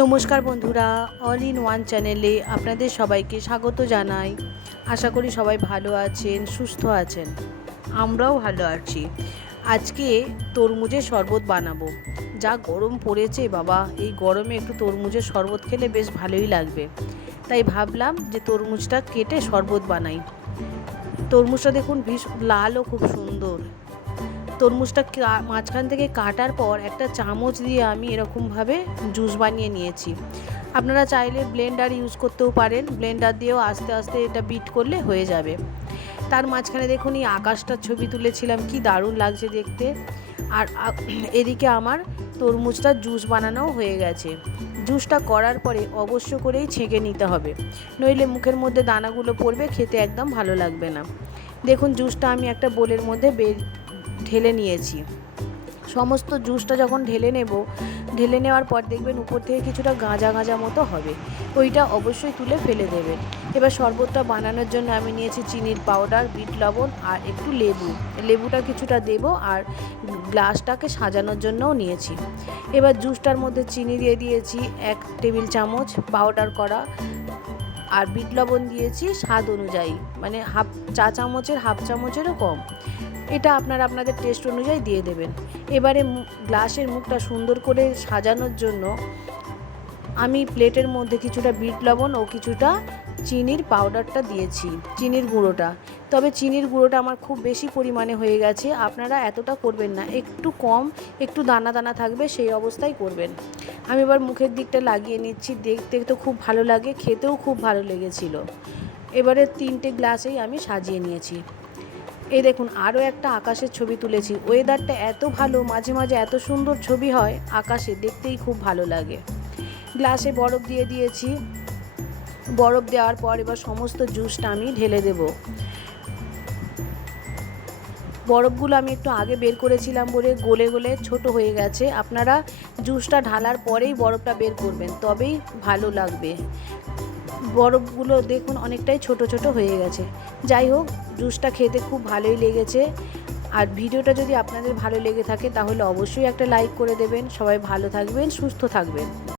নমস্কার বন্ধুরা all in one চ্যানেলে আপনাদের সবাইকে স্বাগত জানাই। আশা করি সবাই ভালো আছেন, সুস্থ আছেন। আমরাও ভালো আছি। আজকে তরমুজের শরবত বানাবো। যা গরম পড়েছে বাবা, এই গরমে একটু তরমুজের শরবত খেলে বেশ ভালোই লাগবে। তাই ভাবলাম যে তরমুজটা কেটে শরবত বানাই। তরমুজটা দেখুন, ভীষ লালও খুব সুন্দর। তরমুজটা মাঝখান থেকে কাটার পর একটা চামচ দিয়ে আমি এরকমভাবে জুস বানিয়ে নিয়েছি। আপনারা চাইলে ব্লেন্ডার ইউজ করতেও পারেন। ব্লেন্ডার দিয়েও আস্তে আস্তে এটা বিট করলে হয়ে যাবে। তার মাঝখানে দেখুন, এই আকাশটার ছবি তুলেছিলাম। কি দারুণ লাগছে দেখতে। আর এদিকে আমার তরমুজটা জুস বানানোও হয়ে গেছে। জুসটা করার পরে অবশ্য করেই ছেঁকে নিতে হবে। নইলে মুখের মধ্যে দানাগুলো পড়বে, খেতে একদম ভালো লাগবে না। দেখুন, জুসটা আমি একটা বোলের মধ্যে বের ঢেলে নিয়েছি। সমস্ত জুসটা যখন ঢেলে নেব, ঢেলে নেওয়ার পর দেখবেন উপর থেকে কিছুটা গাঁজা গাঁজা মতো হবে। ওইটা অবশ্যই তুলে ফেলে দেবেন। এবার শরবতটা বানানোর জন্য আমি নিয়েছি চিনির পাউডার, বিট লবণ আর একটু লেবু। লেবুটা কিছুটা দেব আর গ্লাসটাকে সাজানোর জন্যও নিয়েছি। এবার জুসটার মধ্যে চিনি দিয়ে দিয়েছি এক টেবিল চামচ পাউডার করা। আর বিট লবণ দিয়েছি স্বাদ অনুযায়ী। মানে হাফ চা চামচের, হাফ চামচেরও কম। এটা আপনারা আপনাদের টেস্ট অনুযায়ী দিয়ে দেবেন। এবারে গ্লাসের মুখটা সুন্দর করে সাজানোর জন্য আমি প্লেটের মধ্যে কিছুটা বিট লবণ ও কিছুটা চিনির পাউডারটা দিয়েছি, চিনির গুঁড়োটা। তবে চিনির গুঁড়োটা আমার খুব বেশি পরিমাণে হয়ে গেছে। আপনারা এতটা করবেন না। একটু কম, একটু দানা দানা থাকবে, সেই অবস্থায় করবেন। আমি এবার মুখের দিকটা লাগিয়ে নিচ্ছি। দেখতে তো খুব ভালো লাগে, খেতেও খুব ভালো লেগেছিল। এবারে তিনটে গ্লাসেই আমি সাজিয়ে নিয়েছি। এই দেখুন, আরও একটা আকাশের ছবি তুলেছি। ওয়েদারটা এত ভালো, মাঝে মাঝে এত সুন্দর ছবি হয়, আকাশে দেখতেই খুব ভালো লাগে। গ্লাসে বরফ দিয়ে দিয়েছি। বরফ দেওয়ার পর এবার সমস্ত জুসটা আমি ঢেলে দেব। বরফগুলো আমি একটু আগে বের করেছিলাম বলে গলে গলে ছোট হয়ে গেছে। আপনারা জুসটা ঢালার পরেই বরফটা বের করবেন, তবেই ভালো লাগবে। বরফগুলো দেখুন অনেকটাই ছোট ছোট হয়ে গেছে। যাই হোক, জুসটা খেতে খুব ভালোই লেগেছে। আর ভিডিওটা যদি আপনাদের ভালো লেগে থাকে, তাহলে অবশ্যই একটা লাইক করে দেবেন। সবাই ভালো থাকবেন, সুস্থ থাকবেন।